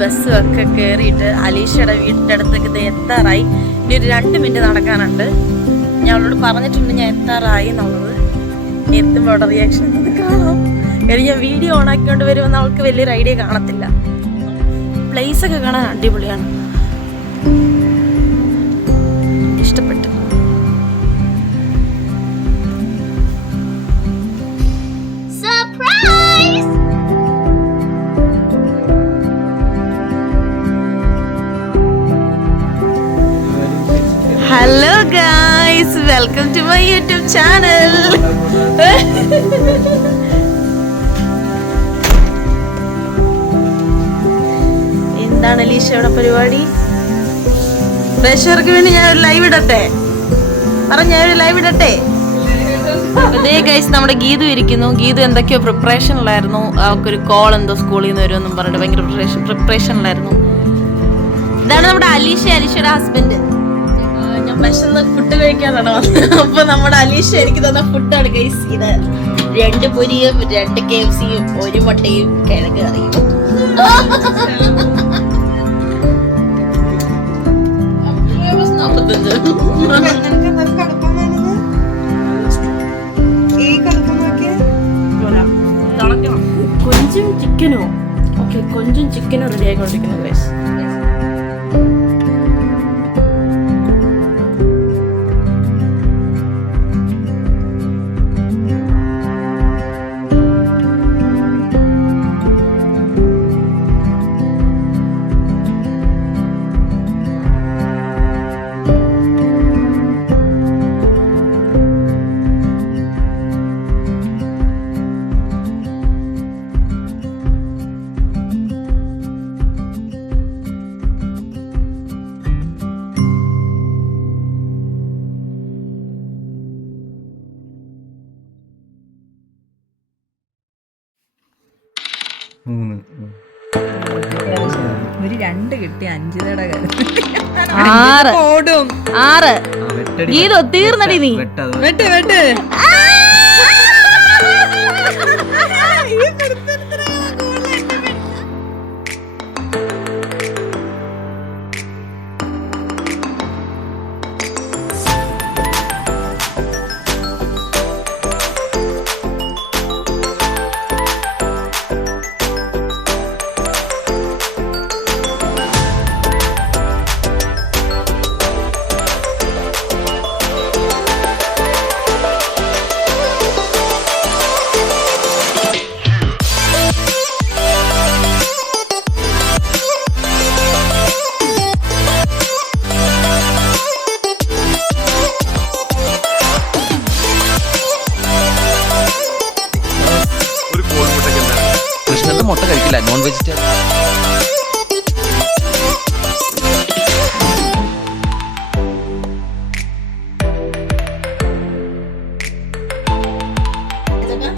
ബസ്സും ഒക്കെ കയറിയിട്ട് അലീഷയുടെ വീടിൻ്റെ അടുത്തേക്ക് എത്താറായി. ഇനി ഒരു 2 മിനിറ്റ് നടക്കാനുണ്ട്. ഞാൻ അവളോട് പറഞ്ഞിട്ടുണ്ട് ഞാൻ എത്താറായി എന്നുള്ളത്. എത്തുമ്പോൾ അവിടെ റിയാക്ഷൻ കാണാം. കാര്യം ഞാൻ വീഡിയോ ഓൺ ആക്കിക്കൊണ്ട് വരുമെന്ന് അവൾക്ക് വലിയൊരു ഐഡിയ കാണത്തില്ല. പ്ലേസൊക്കെ കാണാൻ അടിപൊളിയാണ്, ഇഷ്ടപ്പെട്ടു. Hello guys, welcome to my YouTube channel. എന്താണ് അലീഷയുടെ പരിപാടി? പ്രേക്ഷകർക്ക് വേണ്ടി ഞാൻ ഒരു ലൈവ് ഇടട്ടെ? ഞാനൊരു ലൈവ് ഇടട്ടെ? അതേ ഗൈസ്, നമ്മുടെ ഗീതു ഇരിക്കുന്നു. ഗീതു എന്തൊക്കെയോ പ്രിപ്പറേഷനിലായിരുന്നു. അവൾക്കൊരു കോൾ എന്തോ സ്കൂളിൽ നിന്ന് വരുമെന്നും പറഞ്ഞിട്ട് ഭയങ്കര പ്രിപ്പറേഷനിലായിരുന്നു. ഇതാണ് നമ്മുടെ അലീഷയുടെ ഹസ്ബൻഡ്. ഞാൻ വിശന്ന് ഫുഡ് കഴിക്കാനാണ് വന്നത്. അപ്പൊ നമ്മുടെ അലീഷ എനിക്ക് തന്ന ഫുഡാണ് ഗൈസ് ഇത്. 2 പൊരിയും 2 KFCയും 1 മുട്ടയും കിഴങ്ങ് കറിയും. കൊഞ്ചും ചിക്കനോ? ഓക്കെ, കൊഞ്ചും ചിക്കനും റെഡി ആയിക്കൊണ്ടിരിക്കുന്നു ഗൈസ്. ഒരു 2 കിട്ടി 5 തടക 6 ഗീതോ തീർന്നടി നീ. വെട്ട് മുട്ട കഴിക്കില്ല, നോൺ വെജിറ്റേറിയൻ.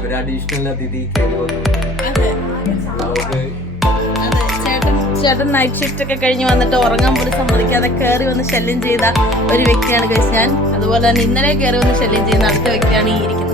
ഒരു അഡീഷണൽ അതിഥി ചേട്ടൻ നൈറ്റ് ഷിഫ്റ്റ് ഒക്കെ കഴിഞ്ഞ് വന്നിട്ട് ഉറങ്ങാൻ പോലും സമ്മതിക്കാതെ കയറി വന്ന് ശല്യം ചെയ്ത ഒരു വ്യക്തിയാണ് ഗൈസ് ഞാൻ. അതുപോലെ തന്നെ ഇന്നലെ കയറി വന്ന് ശല്യം ചെയ്യുന്ന അടുത്ത വ്യക്തിയാണ് ഈ ഇരിക്കുന്നത്.